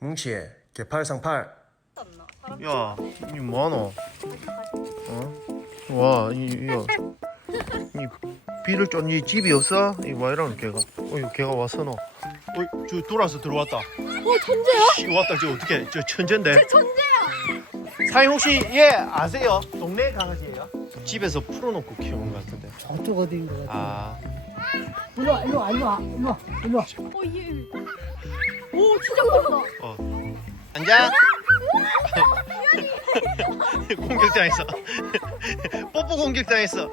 뭉치 개팔상팔 떴나? 사람 야, 이 뭐하노? 어? 와, 이, 이거 이 비를 쫓니 집이 없어? 이와 이러는 개가 어, 이 개가 왔어 너 어, 저 돌아서 들어왔다 어 천재야? 씨, 왔다 저 어떻게 저 천재인데 천재야. 사장님 혹시 얘 아세요? 동네 강아지예요? 집에서 풀어놓고 키우는 것 같은데 저쪽 어디인 것 같아. 아 일로 와, 일로 와, 일로 와, 일로 와, 일로 와. 어 얘. 오 진짜 크다. 어. 앉아 공격당했어 뽀뽀 공격당했어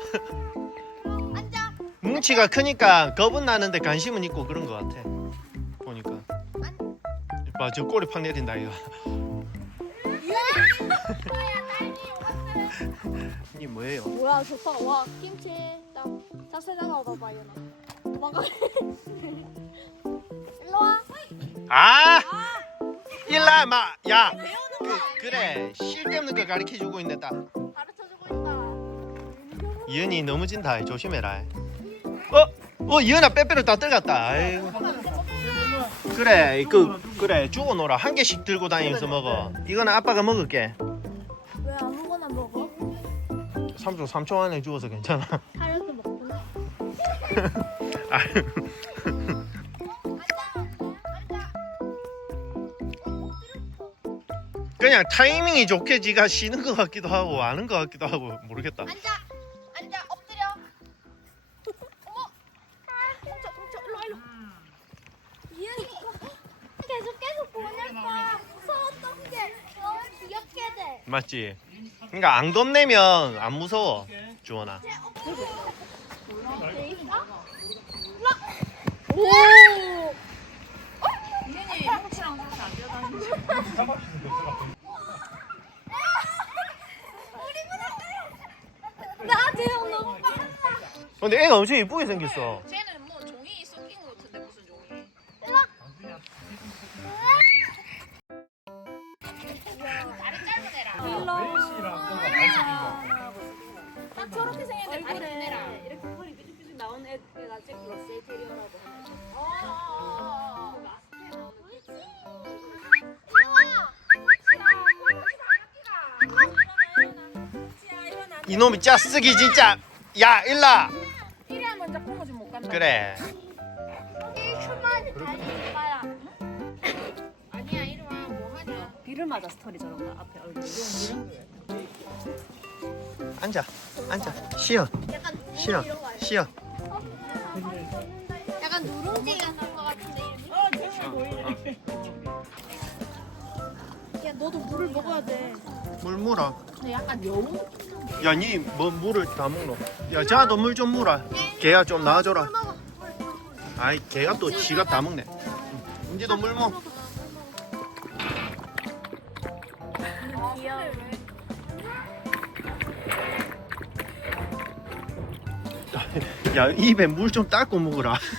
앉아. 뭉치가 크니까 겁은 나는데 관심은 있고 그런 것 같아 보니까 봐저 꼬리 팍 내린다 이거 이 뭐예요? 뭐야 좋다. 와 김치. 나 자세 나가봐 이현아. 도망가. 와. 아! 일라 마! 야! 그, 그래 쓸데없는 거 가르쳐 주고 있네 딱 가르쳐주고 있다. 이은이 넘어진다 조심해라 어? 어 이은아 빼빼로 다 들어갔다 아이고 그래 그 그래 주워 놓으라 한 개씩 들고 다니면서 먹어 이거는 아빠가 먹을게 왜 아무거나 먹어? 3초 3초 안에 주워서 괜찮아 하려서 먹구나. 아, 그냥 타이밍이 좋게 지가 쉬는 것 같기도 하고 아는 것 같기도 하고 모르겠다 앉아. 앉아. 엎드려. 어머. 훔쳐 훔쳐 일로 와 일로. 이현이 계속 계속 보니까 무서웠던 게 너무 귀엽게 돼. 맞지? 그러니까 안 겁내면 안 무서워 주원아 돼 있어? 오. 이현이 형치랑 같이 안 뛰어다니 지. 나 지금 너무 빨라. 근데 애가 엄청 이쁘게 생겼어 쟤는 뭐 종이 섞인 것 같은데 무슨 종이? 다리 짧은 애라. 딱 저렇게 생겼는데 다리 긴 애라. 이렇게 머리 삐죽삐죽 나온 애가 잭 러셀 테리어라고. 어. 이놈이 짜쓰기 진짜 야 일라 그래 아니야 이리 와. 뭐 하냐? 비를 맞아 스토리 저런 거 앞에 얼굴. 앉아 앉아 쉬어 약간 쉬어 이런 거 아니야? 쉬어 약간 누룽지가 난거 같은데 이름이? 야 너도 물을 먹어야 돼. 물 물어 근데 약간 여우? 야 니 뭐 물을 다 먹노 야 자도 물 좀 물어 개야 좀 놔줘라 아이 개가 또 지가 다 먹네 이제도 물 먹. 귀여워. 야 입에 물 좀 닦고 먹어라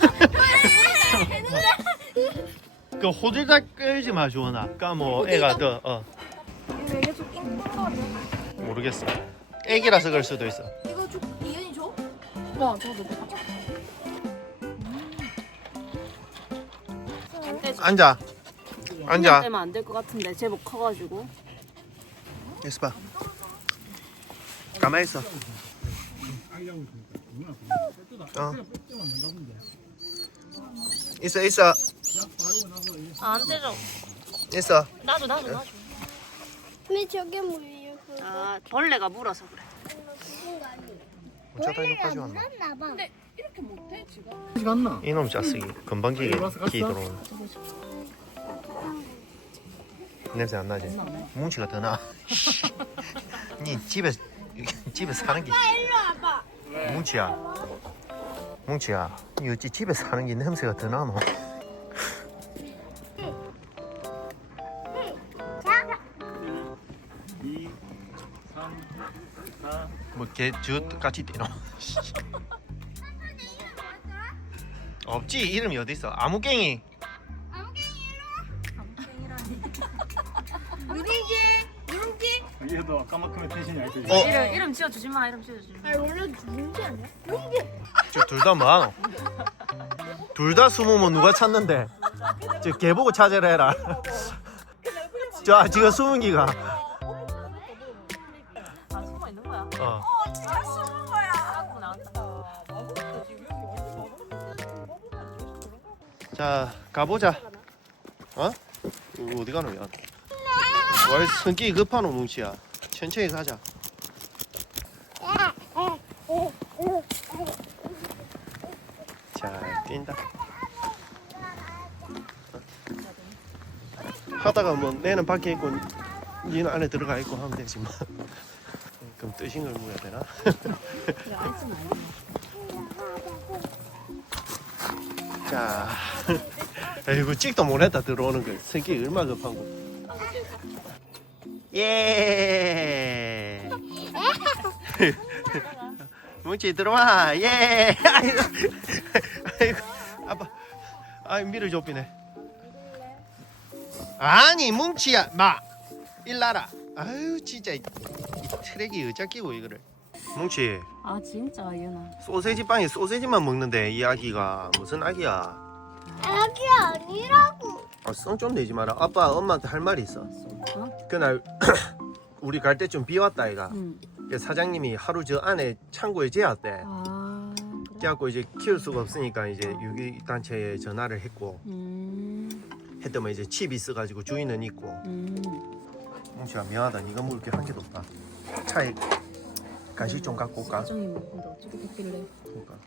그 호들갑 끌지 마 주원아 까뭐 애가 더어 왜 계속 잉거려? 모르겠어 애기라서 그럴 수도 있어? 와 저도. 안 떼줘. 앉아 앉아 떼면 안될 것 같은데 제목 커가지고. 있어봐 가만히 있어 어 있어 있어 아, 안 떼줘. 있어 나도 나도 나도. 근데 저게 뭐예요? 그아 벌레가 물어서 그래. 어쩌다 여기 까지 왔나 몰랐나 봐. 근데 이렇게 못해 지금? 어디 갔나? 이놈 짜쓰기 갔어? 기 들어오네 냄새 안 나지? 뭉치가 더 나. 니 집에 집에 사는 게 일로 와봐. 뭉치야. 뭉치야. 니 어찌 집에 사는 게 냄새가 더 나노? 뭐개주 같이 뛰노? 없지 이름이 어디 있어? 아무갱이. 누룽지, 누룽지. 얘도 까맣게 텐션이 알 때. 어, 이름 이름 지어 주지 마. 이름 지어 주지 마. 아니 원래 누룽지 아니야? 저둘다 뭐하노? 둘다 숨으면 누가 찾는데? 저개 보고 찾으라 해라. 자 지금 수은기가 자 가보자. 어? 이거 어디 가노 야? 와 성격이 급한 놈뭉치야. 천천히 가자. 자 뛴다. 하다가 뭐 내는 밖에 있고 니는 안에 들어가 있고 하면 되지 뭐. 그럼 뜨신 걸 먹어야 되나? 자 아이고 찍도 못했다 들어오는 거 성격이 얼마나 급한 거 예. 뭉치 들어와. 예. 아이고. 아이고. 아빠. 밀어줘 비네. 아니 뭉치야 마 일나라. 아유 진짜 이, 이 트랙이 어짜 끼고 이거를. 뭉치 아 진짜 이현아. 소세지 빵이 소세지만 먹는데 이 아기가 무슨 아기야? 아기 아니라고. 아, 성좀 내지 마라. 아빠 엄마한테 할 말이 있어. 어? 그날 우리 갈때좀 비왔다 이가. 응. 그 사장님이 하루 저 안에 창고에 재웠대. 아. 그래? 그래갖고 이제 키울 수가 없으니까 이제 유기 단체에 전화를 했고 음. 했더만 이제 칩이 있어가지고 주인은 있고. 음. 뭉치야 미안하다. 네가 먹을 게 한 개도 없다. 차에 간식 좀 갖고 올까? 사정이 뭐 근데 어떻게 됐길래? 그러니까.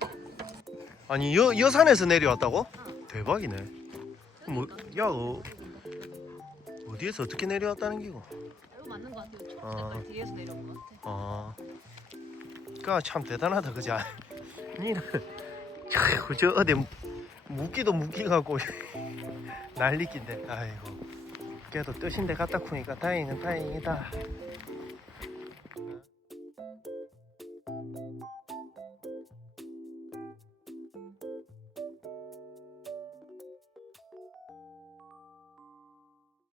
아니 여 여산에서 내려왔다고? 대박이네. 뭐, 야 어, 어디에서 어떻게 내려왔다는 기고? 이거 맞는 거 같아요. 아. 약간 뒤에서 내려온 거 같아. 아, 그참 대단하다 그자. 니는 아이고, 저 어디 묵기도 묵기 갖고 난리긴데. 아이고. 그래도 뜻인데 갖다 쿠니까 다행은 다행이다.